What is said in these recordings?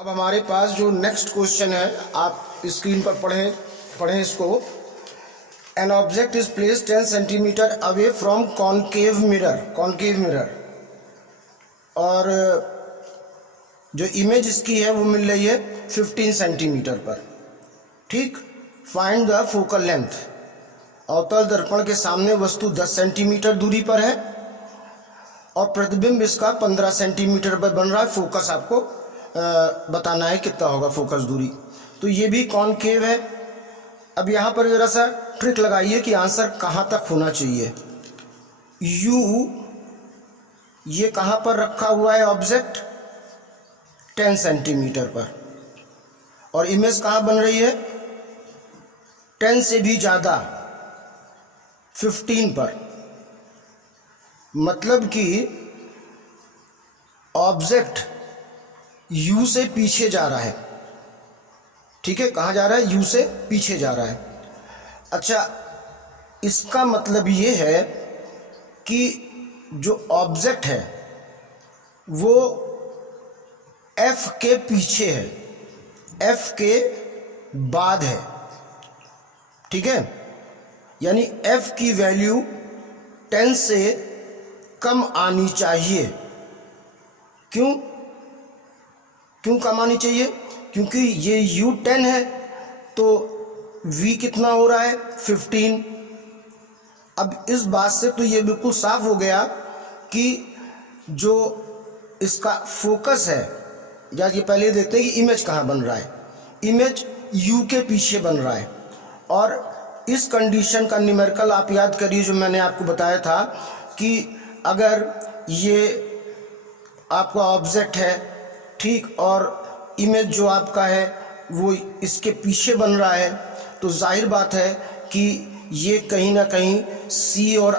अब हमारे पास जो नेक्स्ट क्वेश्चन है, आप स्क्रीन पर पढ़ें इसको। An object is place 10 centimetre away from concave mirror, और जो इमेज इसकी है वो मिल रही है 15 सेंटीमीटर पर। ठीक, फाइंड द फोकल लेंथ। अवतल दर्पण के सामने वस्तु 10 सेंटीमीटर दूरी पर है और प्रतिबिंब इसका 15 सेंटीमीटर पर बन रहा है। फोकस आपको बताना है कितना होगा फोकस दूरी। तो ये भी कॉनकेव है। अब यहाँ पर जरा सा ट्रिक लगाइए कि आंसर कहाँ तक होना चाहिए। यू ये कहाँ पर रखा हुआ है ऑब्जेक्ट? 10 सेंटीमीटर पर। और इमेज कहाँ बन रही है? 10 से भी ज़्यादा, 15 पर। मतलब कि ऑब्जेक्ट यू से पीछे जा रहा है। ठीक है, कहाँ जा रहा है? यू से पीछे जा रहा है। अच्छा, इसका मतलब ये है कि जो ऑब्जेक्ट है वो एफ के पीछे है, एफ के बाद है। ठीक है, यानी एफ की वैल्यू 10 से कम आनी चाहिए। क्यों कम आनी चाहिए? क्योंकि ये u 10 है तो v कितना हो रहा है? 15। अब इस बात से तो ये बिल्कुल साफ हो गया कि जो इसका फोकस है, या ये पहले देखते हैं कि इमेज कहाँ बन रहा है। इमेज u के पीछे बन रहा है। और इस कंडीशन का न्यूमेरिकल आप याद करिए, जो मैंने आपको बताया था कि अगर ये आपका ऑब्जेक्ट है, ठीक, और इमेज जो आपका है वो इसके पीछे बन रहा है, तो जाहिर बात है कि ये कहीं ना कहीं C और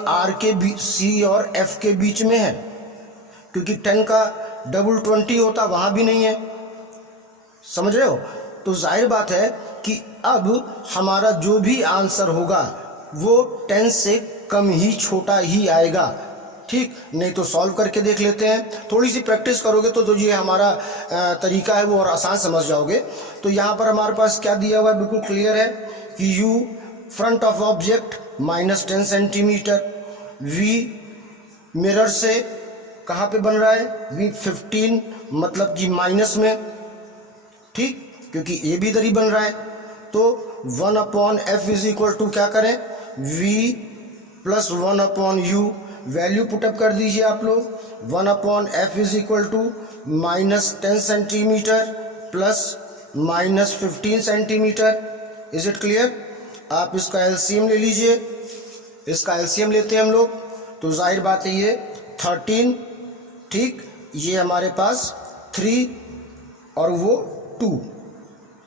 F के बीच में है। क्योंकि 10 का डबल 20 होता, वहाँ भी नहीं है। समझ रहे हो? तो जाहिर बात है कि अब हमारा जो भी आंसर होगा वो 10 से कम ही, छोटा ही आएगा। ठीक, नहीं तो सॉल्व करके देख लेते हैं। थोड़ी सी प्रैक्टिस करोगे तो ये हमारा तरीका है वो और आसान समझ जाओगे। तो यहाँ पर हमारे पास क्या दिया हुआ है, बिल्कुल क्लियर है कि u front of object -10 centimetre, v mirror से कहाँ पे बन रहा है? v 15, मतलब कि माइनस में। ठीक, क्योंकि a भी इधर ही बन रहा है। तो 1/f इज इक्वल टू क्या करें? v plus 1/u। Value put up कर दीजिए आप लोग। 1/f is equal to -10 centimetre plus -15 centimetre. Is it clear? आप इसका एलसीएम ले लीजिए। इसका एलसीएम लेते हैं हम लोग, तो जाहिर बात है ये 13। ठीक, ये हमारे पास 3 और वो 2।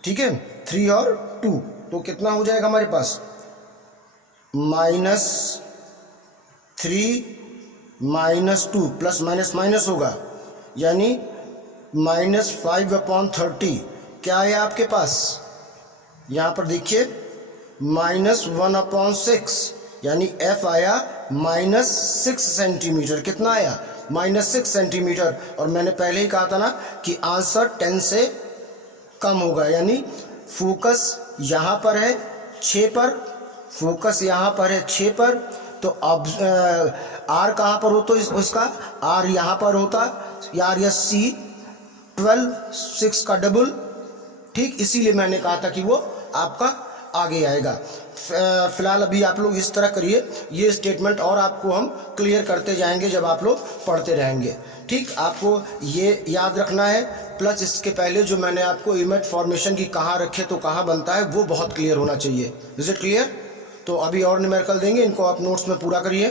ठीक है, 3 और 2, तो कितना हो जाएगा हमारे पास? -3 -2 प्लस माइनस माइनस होगा, यानी -5/30। क्या है आपके पास? यहाँ पर देखिए -1/6, यानी f आया -6 सेंटीमीटर। कितना आया? -6 सेंटीमीटर। और मैंने पहले ही कहा था ना कि आंसर 10 से कम होगा, यानी फोकस यहाँ पर है 6 पर, फोकस यहाँ पर है 6 पर। तो अब R कहाँ पर होता है? उसका R यहाँ पर होता, यार या C 12, 6 का डबल। ठीक, इसीलिए मैंने कहा था कि वो आपका आगे आएगा। फिलहाल अभी आप लोग इस तरह करिए, ये स्टेटमेंट और आपको हम क्लियर करते जाएंगे जब आप लोग पढ़ते रहेंगे। ठीक, आपको ये याद रखना है। प्लस इसके पहले जो मैंने आपको इमेज फॉर्मेशन की कहाँ रखे तो कहाँ बनता है, वो बहुत क्लियर होना चाहिए। Is it clear? तो अभी और न्यूमेरिकल देंगे, इनको आप नोट्स में पूरा करिए।